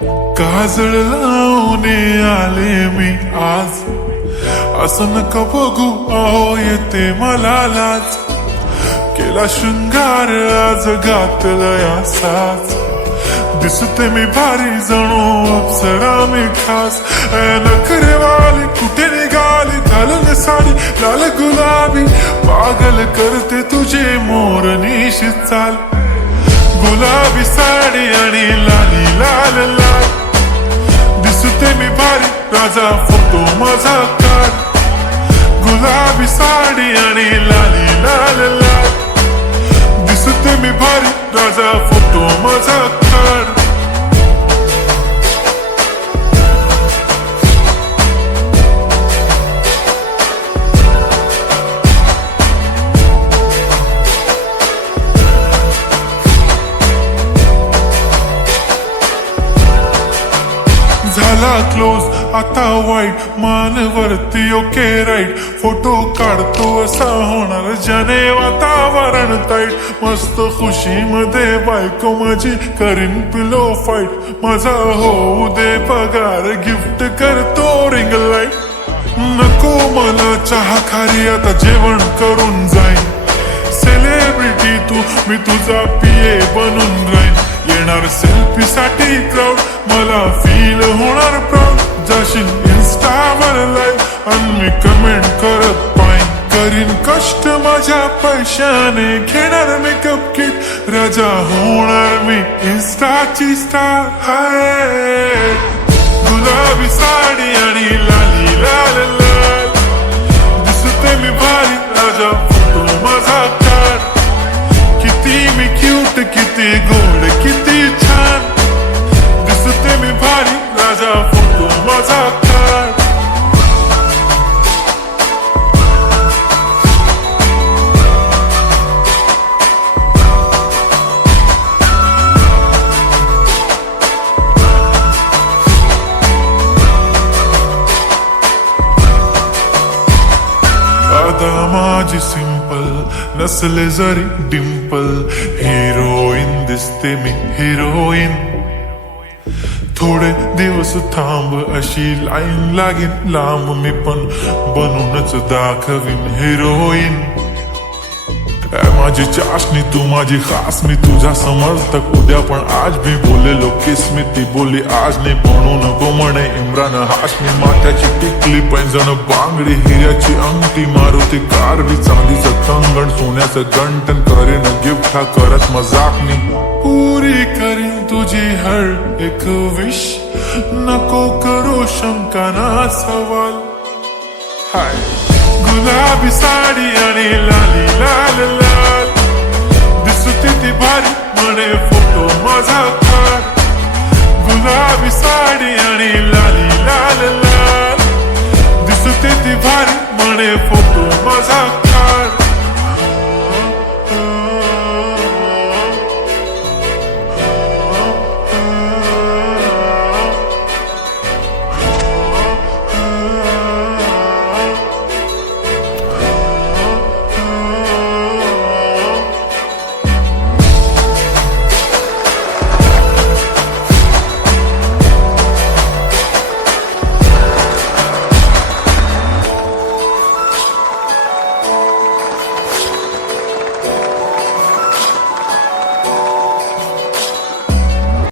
काजळ लावून आले मी आज, असं नका बघू अहो येते मला लाज. केला शृंगार आज घातलाय असाच, दिसते मी भारी जणू अप्सरा मी खास. नखरेवाली कुठे निघाली घालून साडी लाल गुलाबी, पागल करते तुझे मोरनीशी चाल. गुलाबी साडी आणि लाली लाल लाल, दिसते मी भारी राजा फोटो माझा काढ. गुलाबी साडी आणि लाली लाल लाल, दिसते मी भारी राजा फोटो माझा काढ. झाला क्लोज आता वाईट, मानवरती ओके राईट. फोटो काढतो असा होणार ज्याने वातावरण ताईट. मस्त खुशी मध्ये बायको माझी करीन पिलो फाईट. माझा होऊ दे पगार गिफ्ट करतो रिंग लाईट. नको मला चहा खारी आता जेवण करून जाईन. सेलिब्रिटी तू मी तुझा पिये बनून राहीन. येणार सेल्फी साठी क्राऊड मला फील होणार प्राऊड. जाशील इन्स्टावर लाईव्ह आणि मी कमेंट करत पाईन. करीन कष्ट माझ्या पैशाने घेणार मेकअप किट. राजा होणार मी इन्स्टाची स्टार. हाय गुलाबी साडी आणि लाली लाल लाल, दिसते मी भारी राजा फोटो माझा काढ. किती मी क्यूट किती गोड किती छान, दिसते मी भारी राजा फोटो माझा काढ. आता माझी सिंपल नसले जरी डिंपल, हिरोईन दिसते मी हिरोईन. थोडे दिवस थांब अशी लाईन लागेल लांब, मी पण बनूनच दाखवीन हिरोईन. माझी चाशनी तू माझी खास, मी तुझा समर्थक उद्या पण आज भी बोलेलो किस मी. ती बोली आज नाही बनू नको म्हणे इम्रान हाशमी. माथ्याची टिकली पैंजण बांगडी हिऱ्याची अंगठी, मारुती कार बी चांदीचं कंगण सोन्याचं गंटन. करीन गिफ्ट हा करत मजाक मी. पुरी करीन तुझी हर एक विश, नको करू शंका ना सवाल. हाय गुलाबी साडी आणि लाली लाल लाल, दिसते ती भारी म्हणे फोटो माझा काढ. गुलाबी साडी आणि लाली लाल लाल, दिसते ती भारी म्हणे फोटो माझा काढ.